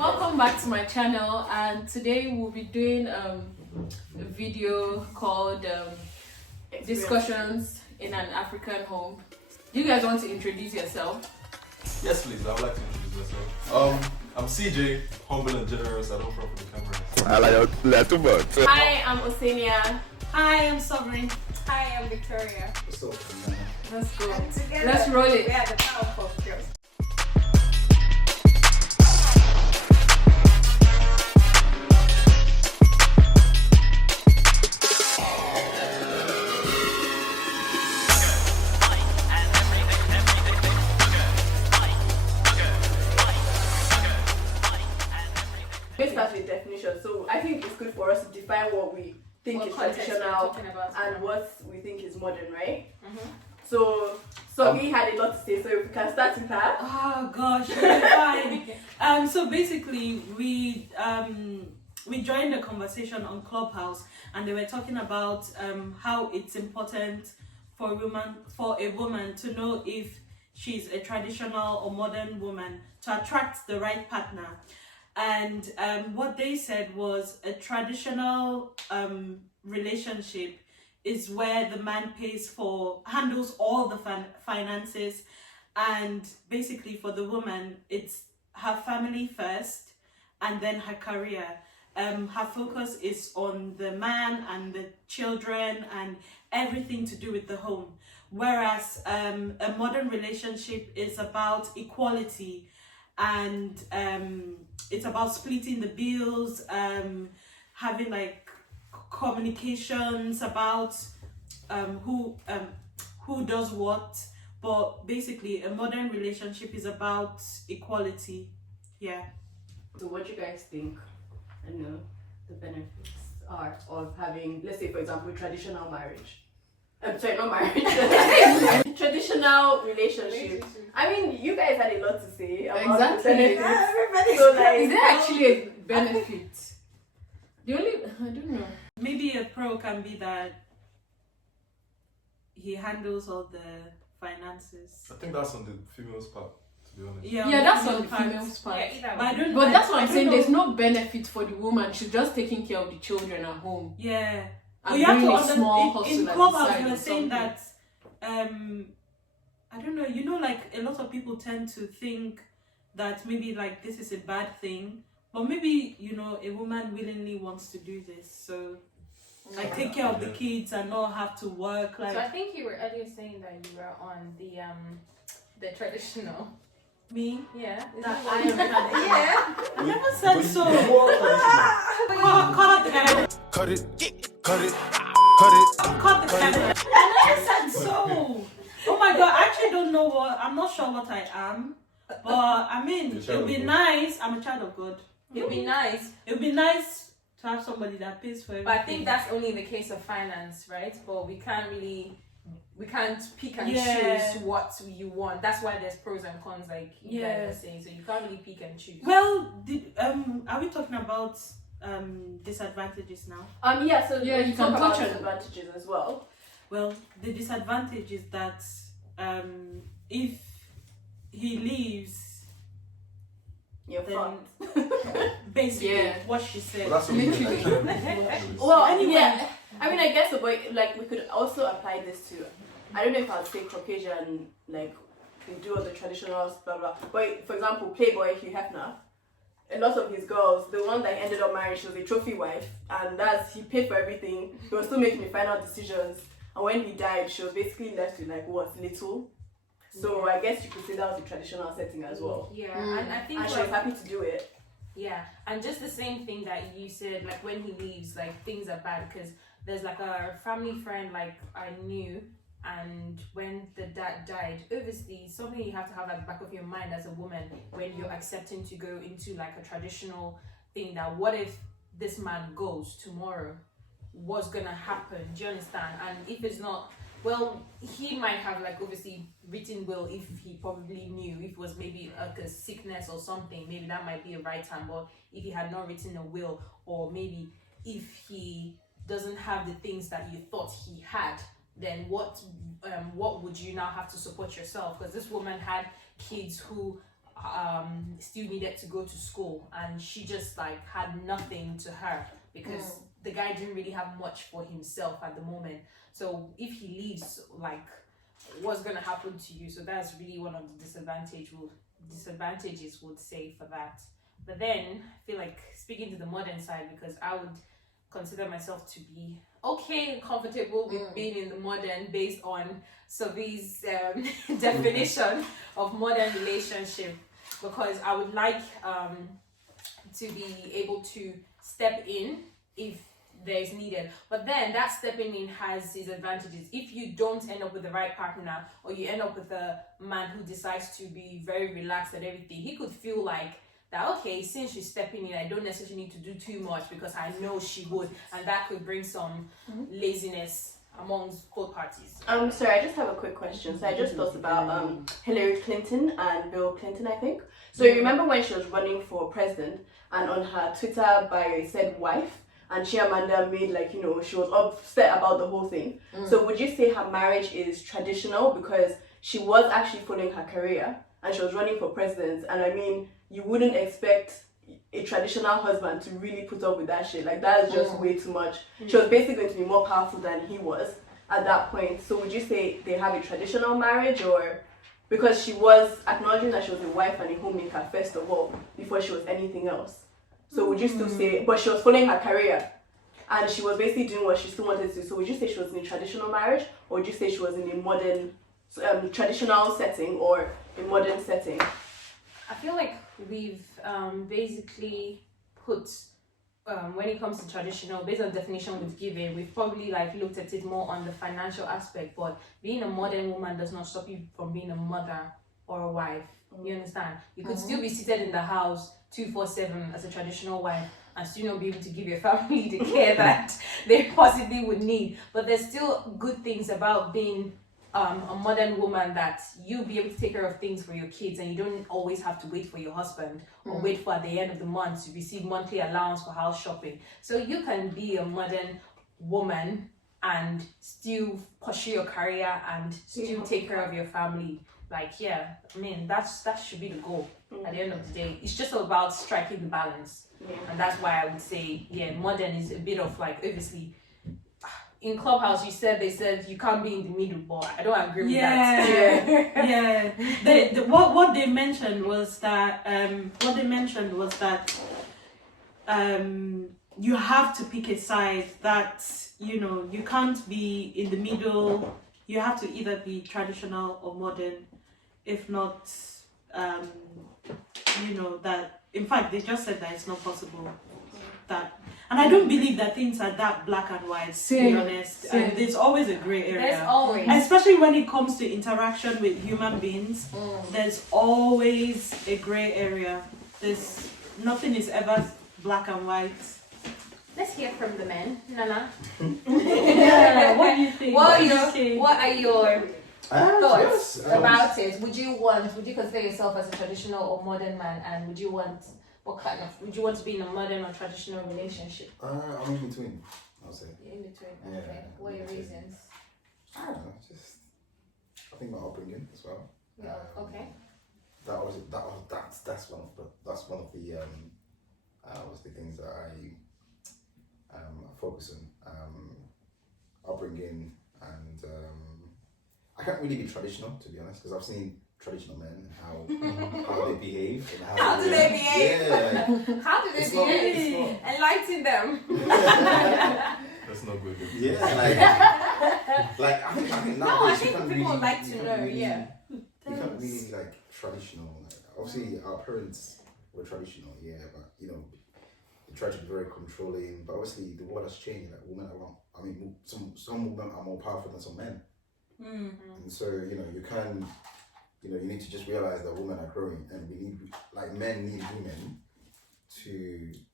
Welcome back to my channel, and today we'll be doing a video called Discussions in an African Home. Do you guys want to introduce yourself? Yes, please. I would like to introduce myself. I'm CJ, humble and generous. I don't front for the camera. I like too much. Hi, I'm Osenia. Hi, I'm Sovereign. Hi, I'm Victoria. What's up? Let's go. And together, Let's roll it. We are the Powerpuff Girls. Let's start with definition. So I think it's good for us to define what we think is traditional and what we think is modern, right? So we had a lot to say, so if we can start with her. Oh gosh, fine. So basically, we joined a conversation on Clubhouse, and they were talking about how it's important for a woman to know if she's a traditional or modern woman to attract the right partner. And what they said was a traditional relationship is where the man handles all the finances, and basically for the woman it's her family first and then her career. Her focus is on the man and the children and everything to do with the home, whereas a modern relationship is about equality, and it's about splitting the bills, having like communications about who does what. But basically a modern relationship is about equality. Yeah. So what do you guys think, the benefits are of having, let's say for example, traditional marriage? Sorry, not marriage. Traditional relationship. I mean, you guys had a lot to say about the benefits. Everybody. So like, Is there actually a benefit? The only, I don't know. Maybe a pro can be that he handles all the finances. I think that's on the female's part, to be honest. Yeah, that's on the female's part. Yeah, either But I way. don't. But that's what I I'm don't saying. know. There's no benefit for the woman. She's just taking care of the children at home. Yeah. And But you have to doing a understand. small hustle In at the Clubhouse, side you or were saying something. that. I don't know. Like a lot of people tend to think that maybe like this is a bad thing, but maybe a woman willingly wants to do this. So. Like take care of the kids and not have to work. Like So I think you were earlier saying that you were on the traditional. me. Yeah. That Isn't I it am what- Yeah. I never said so. More traditional. Cut the camera. Cut it. Cut the camera. I never said so. Oh my god, I actually don't know I'm not sure what I am. But I mean, it would be nice. I'm a child of God. It'd be nice, It would be nice to have somebody that pays for everything. but I think that's only in the case of finance, right? But we can't pick and Yeah. choose what you want. That's why there's pros and cons, like you Yeah. guys are saying. So you can't really pick and choose. Well, are we talking about disadvantages now? yeah, so Yeah, we you talk can about touch on it. disadvantages as well. Well, the disadvantage is that if he leaves, You're then fucked. basically Yeah. what she said. But that's what Literally. Well, Anyway. yeah. I mean, I guess like we could also apply this to, I don't know if I'll say Caucasian, like they do all the traditional blah blah. But for example, Playboy Hugh Hefner, a lot of his girls, the one that he ended up marrying, she was a trophy wife, and he paid for everything. He was still making the final decisions, and when he died, she was basically left with like little. So I guess you could say that was a traditional setting as well. Yeah, and I think And she was happy to do it. yeah, and just the same thing that you said, like when he leaves, like things are bad because there's like a family friend like I knew, and when the dad died, obviously something you have to have at the back of your mind as a woman when you're accepting to go into like a traditional thing, that what if this man goes tomorrow, what's gonna happen? Do you understand? And if it's not, well, he might have like obviously written will if he probably knew, if it was maybe like a sickness or something, maybe that might be a right time. But if he had not written a will, or maybe if he doesn't have the things that you thought he had, then what would you now have to support yourself? Because this woman had kids who still needed to go to school, and she just like had nothing to her because the guy didn't really have much for himself at the moment. So if he leaves, like, what's gonna happen to you? So that's really one of the disadvantages would say for that. But then I feel like speaking to the modern side, because I would consider myself to be okay and comfortable with being in the modern based on Sophie's definition of modern relationship, because I would like to be able to step in if there is needed. But then that stepping in has disadvantages. If you don't end up with the right partner, or you end up with a man who decides to be very relaxed and everything, he could feel like that, okay, since she's stepping in, I don't necessarily need to do too much because I know she would, and that could bring some laziness amongst both parties. Sorry, I just have a quick question. So I just thought about Hillary Clinton and Bill Clinton, I think. So you remember when she was running for president, and on her Twitter bio it said wife, and she, Amanda, made like, you know, she was upset about the whole thing. So would you say her marriage is traditional because she was actually following her career and she was running for president? And I mean, you wouldn't expect a traditional husband to really put up with that shit. Like, that is just way too much. She was basically going to be more powerful than he was at that point. So would you say they have a traditional marriage, or because she was acknowledging that she was a wife and a homemaker first of all before she was anything else? So would you still say, but she was following her career and she was basically doing what she still wanted to do. So would you say she was in a traditional marriage, or would you say she was in a modern, traditional setting or a modern setting? I feel like we've basically put, when it comes to traditional, based on the definition we've given, we've probably like looked at it more on the financial aspect, but being a modern woman does not stop you from being a mother or a wife. You understand? You could still be seated in the house 24/7 as a traditional wife and still not be able to give your family the care that they possibly would need. But there's still good things about being a modern woman, that you'll be able to take care of things for your kids, and you don't always have to wait for your husband or wait for at the end of the month to receive monthly allowance for house shopping. So you can be a modern woman and still pursue your career and still take care of your family. Like, yeah, I mean, that should be the goal at the end of the day. It's just about striking the balance. And that's why I would say, yeah, modern is a bit of like, obviously, in Clubhouse, they said you can't be in the middle, but I don't agree with that. Yeah. What they mentioned was that you have to pick a side, that, you know, you can't be in the middle. You have to either be traditional or modern. If not, you know, that, in fact, they just said that it's not possible. And I don't believe that things are that black and white, to be honest. There's always a grey area. There's always. Especially when it comes to interaction with human beings, there's always a grey area. Nothing is ever black and white. Let's hear from the men. Nana. Yeah, what do you think? What are your thoughts about it? Would you consider yourself as a traditional or modern man, and would you want to be in a modern or traditional relationship? I'm in between, I'll say. You're in between. Yeah, Okay. What are your reasons? I don't know, I think my upbringing as well. Yeah. Okay. That's one of the things that I focus on. Upbringing, and I can't really be traditional, to be honest, because I've seen traditional men and how they behave and How do they behave? Yeah. How do they behave? Enlighten them. That's not good. Yeah, like I think No, I nowadays think people would like to know. Yeah. You can't really like traditional. Obviously, our parents were traditional, yeah, but you know, they try to be very controlling. But obviously, the world has changed. Like women are, some women are more powerful than some men. Mm-hmm. And so, you know, you need to just realize that women are growing, and men need women to,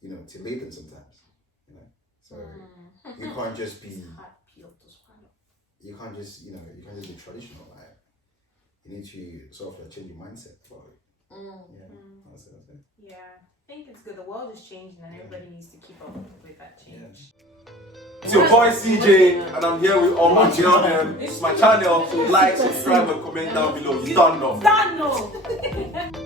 you know, to lead them sometimes, you know. So you can't just be, you can't just be traditional. Like, you need to sort of change your mindset about it. Yeah, that's it. Yeah, I think it's good. The world is changing, and everybody needs to keep up with that change. It's your boy CJ, and I'm here with all my children. This is my channel. Like, subscribe, and comment down below. Stand up.